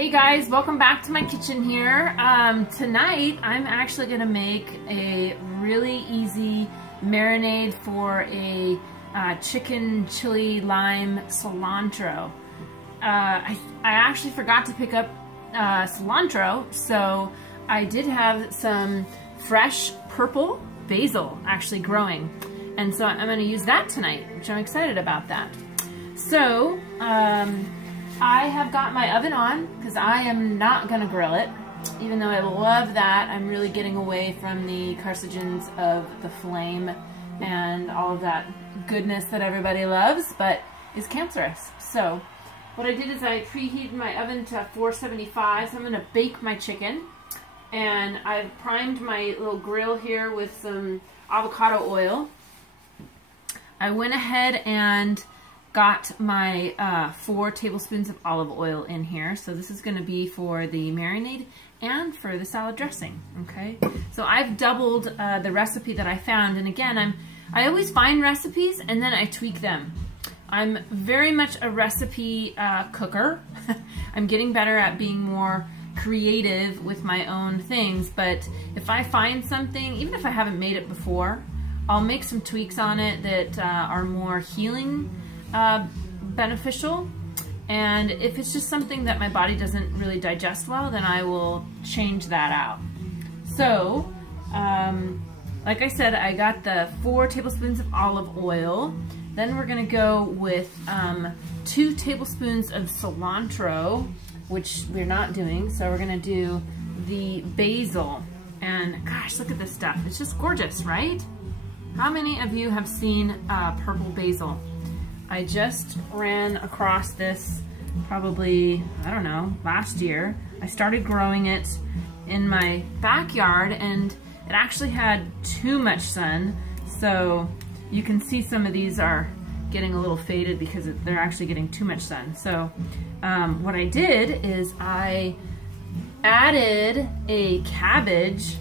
Hey guys, welcome back to my kitchen here. Tonight I'm actually going to make a really easy marinade for a chicken chili lime cilantro. I actually forgot to pick up cilantro, so I did have some fresh purple basil actually growing, and so I'm going to use that tonight, which I'm excited about that. So I have got my oven on because I am not going to grill it. Even though I love that, I'm really getting away from the carcinogens of the flame and all of that goodness that everybody loves, but is cancerous. So what I did is I preheated my oven to 475, so I'm going to bake my chicken. And I've primed my little grill here with some avocado oil. I went ahead and got my 4 tablespoons of olive oil in here. So this is going to be for the marinade and for the salad dressing. Okay, so I've doubled the recipe that I found, and again, I always find recipes and then I tweak them. I'm very much a recipe cooker. I'm getting better at being more creative with my own things, but if I find something, even if I haven't made it before, I'll make some tweaks on it that are more healing beneficial, and if it's just something that my body doesn't really digest well, then I will change that out. So like I said, I got the 4 tablespoons of olive oil. Then we're gonna go with 2 tablespoons of cilantro, which we're not doing, so we're gonna do the basil. And gosh, look at this stuff, it's just gorgeous, right? How many of you have seen purple basil? I just ran across this probably, I don't know, last year. I started growing it in my backyard and it actually had too much sun. So you can see some of these are getting a little faded because they're actually getting too much sun. So what I did is I added a cabbage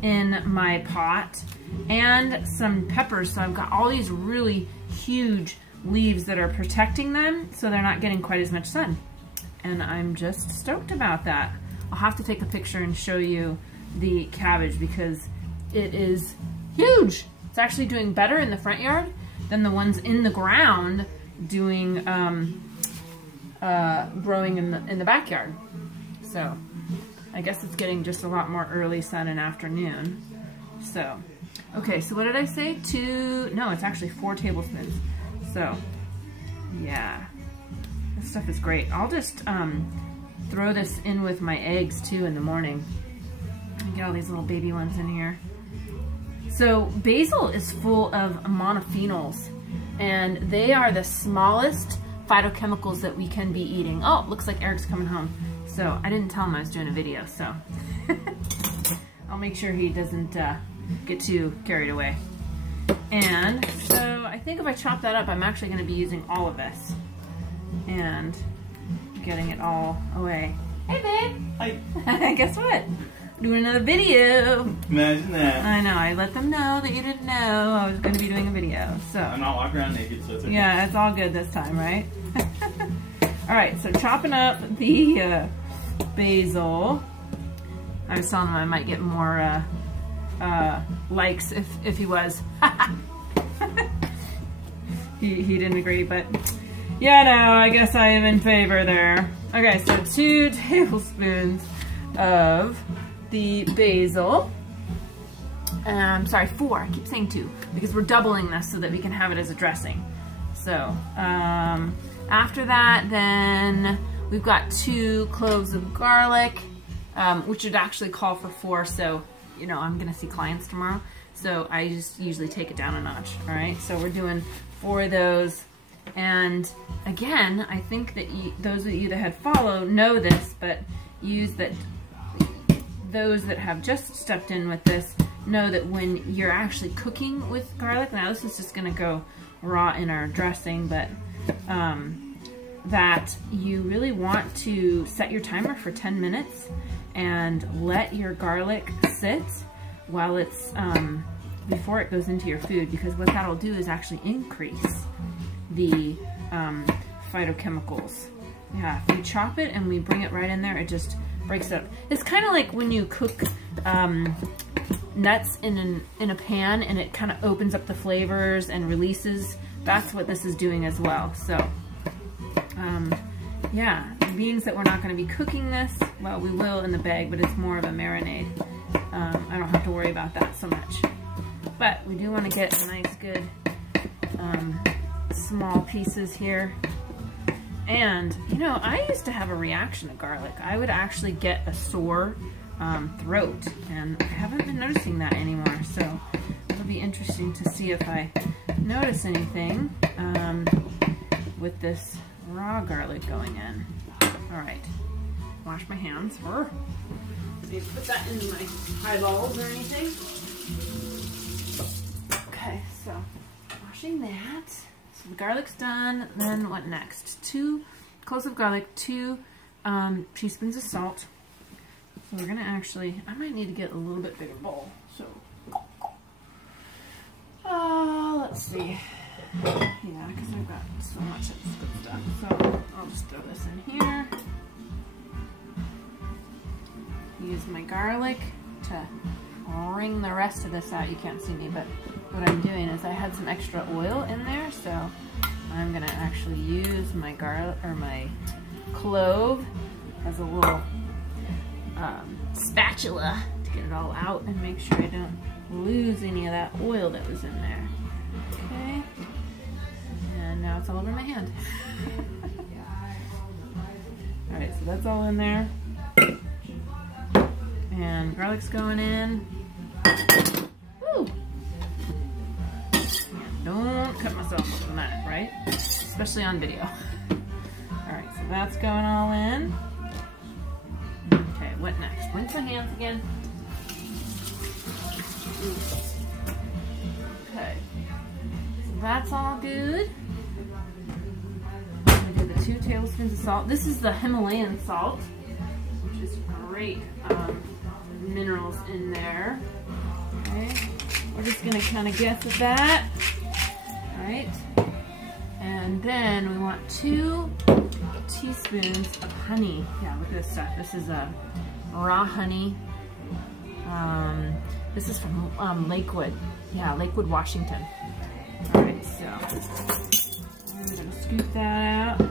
in my pot and some peppers. So I've got all these really huge leaves that are protecting them so they're not getting quite as much sun, and I'm just stoked about that. I'll have to take a picture and show you the cabbage because it is huge. It's actually doing better in the front yard than the ones in the ground doing growing in the backyard. So I guess it's getting just a lot more early sun and afternoon. So okay, so what did I say? No, it's actually 4 tablespoons. So, yeah, this stuff is great. I'll just throw this in with my eggs too in the morning. Get all these little baby ones in here. So basil is full of monophenols, and they are the smallest phytochemicals that we can be eating. Oh, looks like Eric's coming home. So I didn't tell him I was doing a video, so I'll make sure he doesn't get too carried away. And so I think if I chop that up, I'm actually going to be using all of this and getting it all away. Hey babe! Hi! Guess what? Doing another video! Imagine that. I know, I let them know that you didn't know I was going to be doing a video. So I'm not walking around naked, so it's okay. Yeah, it's all good this time, right? Alright, so chopping up the basil. I was telling him I might get more likes if he was. he didn't agree, but yeah, no, I guess I am in favor there. Okay, so 2 tablespoons of the basil. I'm sorry, 4. I keep saying 2 because we're doubling this so that we can have it as a dressing. So after that, then we've got 2 cloves of garlic, which would actually call for 4. So you know, I'm gonna see clients tomorrow, so I just usually take it down a notch. All right, so we're doing 4 of those, and again, I think that those of you that had followed know this, but those that have just stepped in with this know that when you're actually cooking with garlic, now this is just gonna go raw in our dressing, but that you really want to set your timer for 10 minutes and let your garlic sit while it's before it goes into your food, because what that'll do is actually increase the phytochemicals yeah, if we chop it and we bring it right in there, it just breaks it up. It's kind of like when you cook nuts in a pan and it kind of opens up the flavors and releases. That's what this is doing as well. So yeah, it means that we're not going to be cooking this. Well, we will in the bag, but it's more of a marinade. I don't have to worry about that so much. But we do want to get a nice good small pieces here. And, you know, I used to have a reaction to garlic. I would actually get a sore throat, and I haven't been noticing that anymore. So it'll be interesting to see if I notice anything with this raw garlic going in. All right, wash my hands. Didn't put that in my eyeballs or anything. Okay, so washing that. So the garlic's done. Then what next? 2 cloves of garlic, 2 teaspoons of salt. So we're gonna actually, I might need to get a little bit bigger bowl. So, let's see. Yeah, because I've got so much of this good stuff. So I'll just throw this in here. Use my garlic to wring the rest of this out. You can't see me, but what I'm doing is I had some extra oil in there, so I'm gonna actually use my garlic or my clove as a little spatula to get it all out and make sure I don't lose any of that oil that was in there. Okay, and now it's all over my hand. All right, so that's all in there. And garlic's going in. Woo! Don't cut myself with a knife, right? Especially on video. Alright, so that's going all in. Okay, what next? Rinse my hands again. Okay. So that's all good. I'm going to do the 2 tablespoons of salt. This is the Himalayan salt, which is great. Minerals in there. Okay, we're just gonna kind of guess at that. All right, and then we want 2 teaspoons of honey. Yeah, look at this stuff. This is a raw honey. This is from Lakewood. Yeah, Lakewood, Washington. All right, so I'm gonna scoop that out.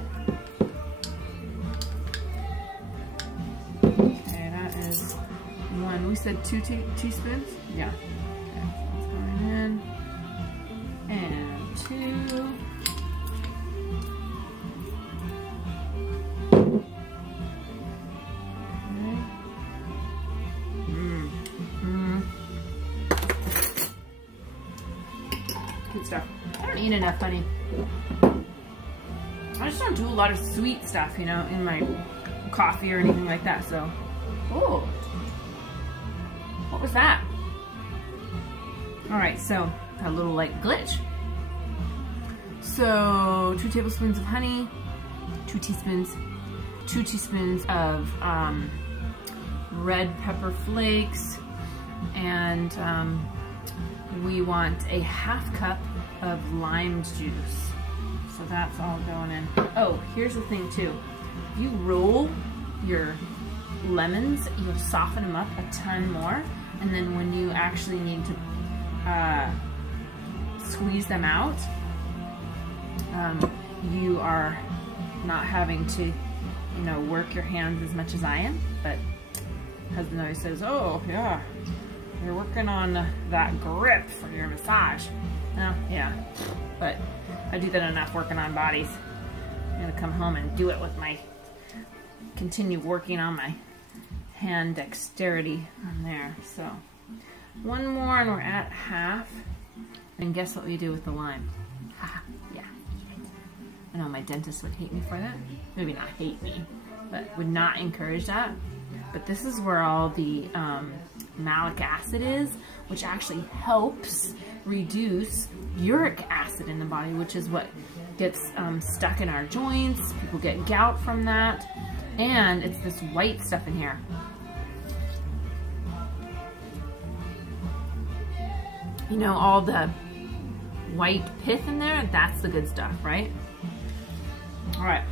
We said 2 teaspoons? Yeah. Okay, so that's going in. And 2. Okay. Good stuff. I don't eat enough honey. I just don't do a lot of sweet stuff, you know, in my coffee or anything like that, so. Oh. What was that? All right, so a little like glitch. So 2 tablespoons of honey, 2 teaspoons of red pepper flakes, and we want a ½ cup of lime juice. So that's all going in. Oh, here's the thing too. If you roll your lemons, you'll soften them up a ton more. And then when you actually need to squeeze them out, you are not having to, you know, work your hands as much as I am. But husband always says, oh yeah, you're working on that grip for your massage. Oh yeah, but I do that enough working on bodies. I'm gonna come home and do it with my, continue working on my hand dexterity on there. So 1 more and we're at half. And guess what we do with the lime? Yeah, I know my dentist would hate me for that. Maybe not hate me, but would not encourage that. But this is where all the malic acid is, which actually helps reduce uric acid in the body, which is what gets stuck in our joints. People get gout from that. And it's this white stuff in here. You know, all the white pith in there, that's the good stuff, right? All right.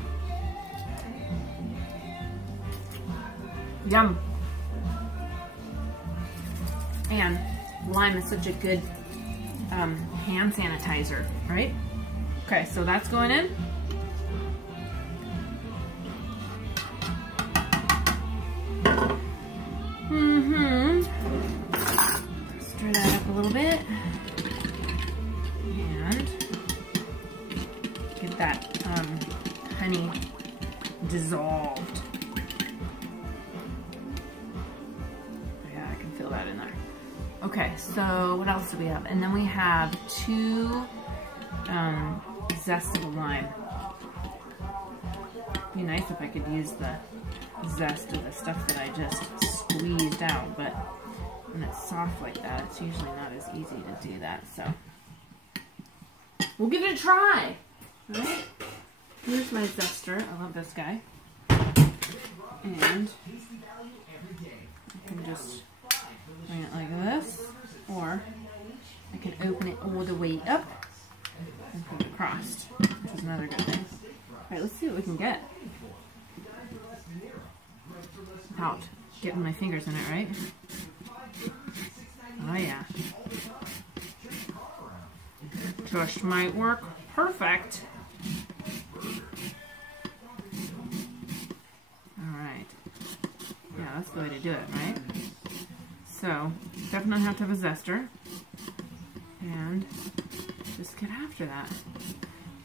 Yum. And lime is such a good hand sanitizer, right? Okay, so that's going in. Stir that up a little bit. And get that honey dissolved. Yeah, I can feel that in there. Okay, so what else do we have? And then we have 2 zest of a lime. It'd be nice if I could use the zest of the stuff that I just squeezed out, but when it's soft like that, it's usually not as easy to do that, so we'll give it a try. All right, here's my zester. I love this guy. And I can just bring it like this, or I can open it all the way up and put it across, which is another good thing. All right, let's see what we can get without getting my fingers in it, right? Oh yeah. Just might work perfect. Alright. Yeah, that's the way to do it, right? So, definitely have to have a zester. And just get after that.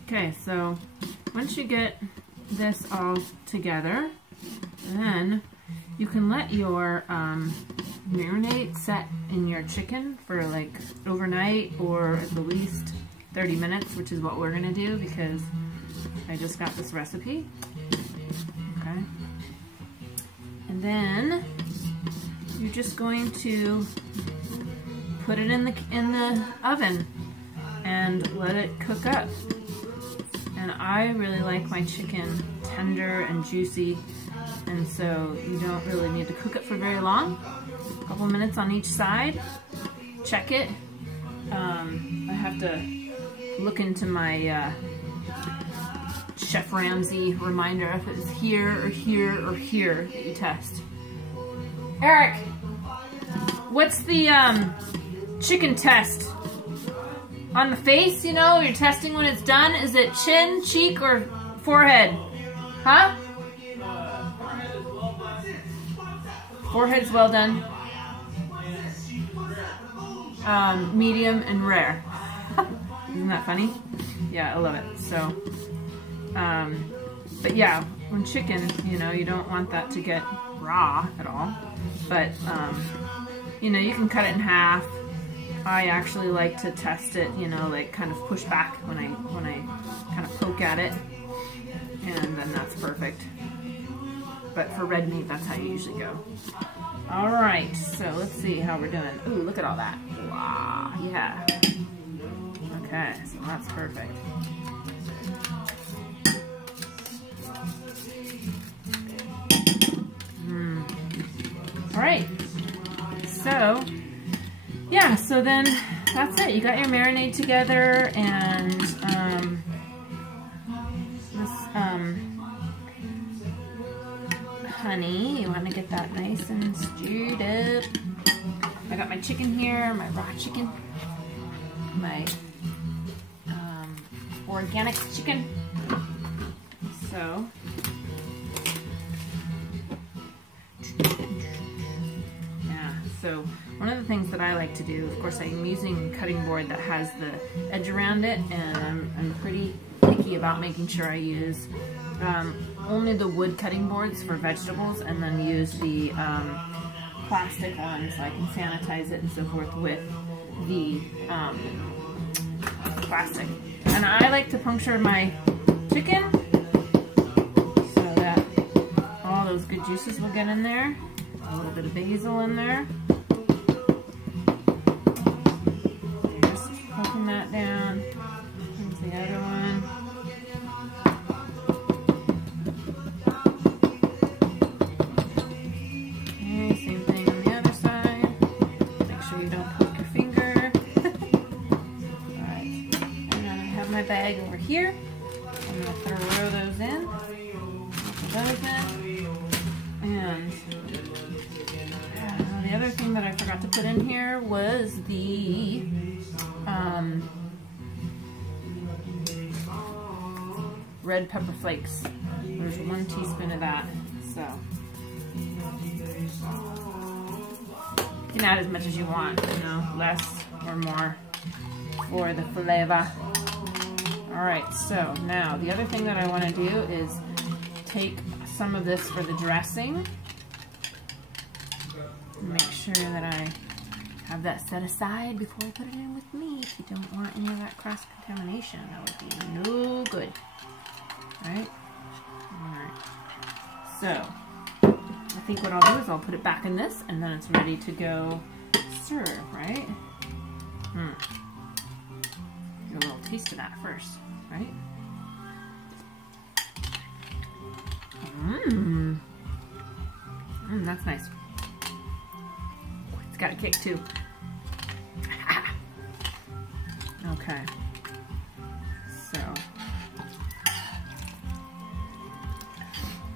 Okay, so once you get this all together, then you can let your marinade set in your chicken for like overnight or at the least 30 minutes, which is what we're gonna do because I just got this recipe. Okay. And then you're just going to put it in the oven and let it cook up. And I really like my chicken tender and juicy, and so you don't really need to cook it for very long. A couple minutes on each side. Check it. I have to look into my Chef Ramsay reminder if it's here or here or here that you test. Eric, what's the chicken test? On the face, you know, you're testing when it's done. Is it chin, cheek, or forehead? Huh? Forehead's well done. Medium and rare. Isn't that funny? Yeah, I love it. So, but yeah, when chicken, you know, you don't want that to get raw at all. But, you know, you can cut it in half. I actually like to test it, you know, like kind of push back when I kind of poke at it, and then that's perfect. But for red meat, that's how you usually go. All right, so let's see how we're doing. Ooh, look at all that. Wow, yeah. Okay, so that's perfect. All right, so yeah, so then that's it. You got your marinade together, and this honey, you want to get that nice and stewed up. I got my chicken here, my raw chicken, my organic chicken. So yeah, so one of the things that I like to do, of course, I'm using a cutting board that has the edge around it, and I'm pretty picky about making sure I use only the wood cutting boards for vegetables, and then use the plastic ones so I can sanitize it and so forth with the plastic. And I like to puncture my chicken so that all those good juices will get in there. A little bit of basil in there. Just poking that down. Here's the other one. Okay, same thing on the other side. Make sure you don't poke your finger. Alright, and then I have my bag over here. I'm going to throw those in. Those in. And forgot to put in here was the red pepper flakes. There's 1 teaspoon of that. So you can add as much as you want, you know, less or more for the flavor. Alright, so now the other thing that I want to do is take some of this for the dressing. Make sure that I have that set aside before I put it in with me. If you don't want any of that cross-contamination, that would be no good. Alright? Alright. So, I think what I'll do is I'll put it back in this, and then it's ready to go serve, right? Get a little taste of that first, right? That's nice. It's got a kick too. Okay. So,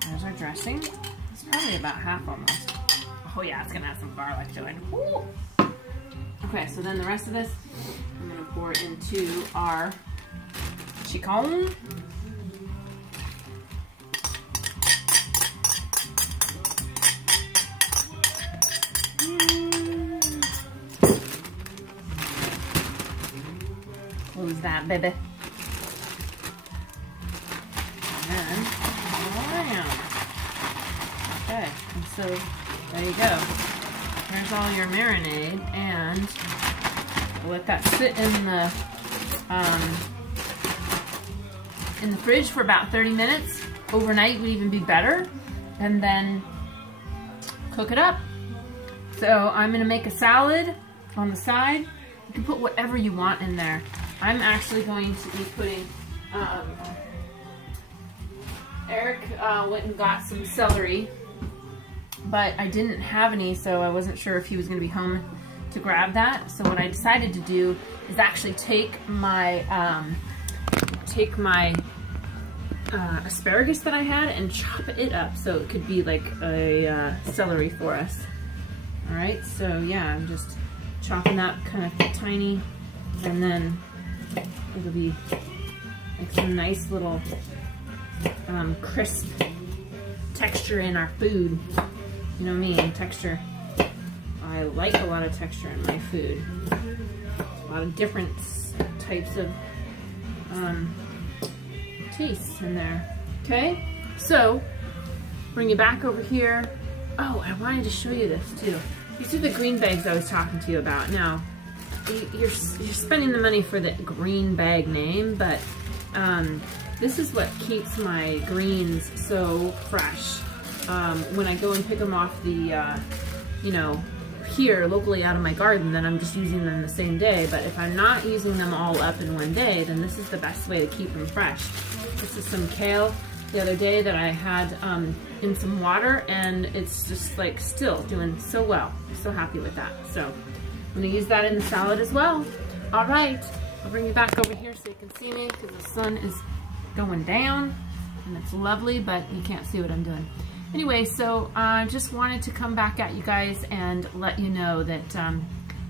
there's our dressing. It's probably about half almost. Oh yeah, it's gonna have some garlic to it. Woo! Okay, so then the rest of this, I'm gonna pour into our chicken. Close that, baby. And then, okay, and so there you go. There's all your marinade, and let that sit in the fridge for about 30 minutes. Overnight would even be better, and then cook it up. So I'm gonna make a salad on the side. You can put whatever you want in there. I'm actually going to be putting, Eric went and got some celery, but I didn't have any, so I wasn't sure if he was going to be home to grab that. So what I decided to do is actually take my asparagus that I had and chop it up so it could be like a celery for us. All right, so yeah, I'm just chopping that kind of tiny, and then it'll be like some nice little crisp texture in our food. You know me and texture. I like a lot of texture in my food. A lot of different types of tastes in there. Okay, so bring you back over here. Oh, I wanted to show you this too. These are the green bags I was talking to you about. Now, you're spending the money for the green bag name, but this is what keeps my greens so fresh. When I go and pick them off the, you know, here locally out of my garden, then I'm just using them the same day. But if I'm not using them all up in one day, then this is the best way to keep them fresh. This is some kale the other day that I had in some water, and it's just like still doing so well. I'm so happy with that. So I'm gonna use that in the salad as well. All right, I'll bring you back over here so you can see me, because the sun is going down and it's lovely, but you can't see what I'm doing. Anyway, so I just wanted to come back at you guys and let you know that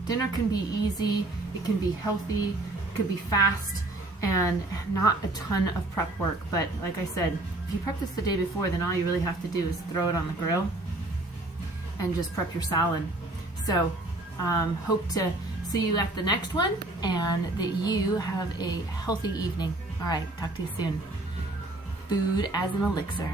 dinner can be easy, it can be healthy, it could be fast, and not a ton of prep work. But like I said, if you prep this the day before, then all you really have to do is throw it on the grill and just prep your salad. So hope to see you at the next one, and that you have a healthy evening. All right, talk to you soon. Food as an elixir.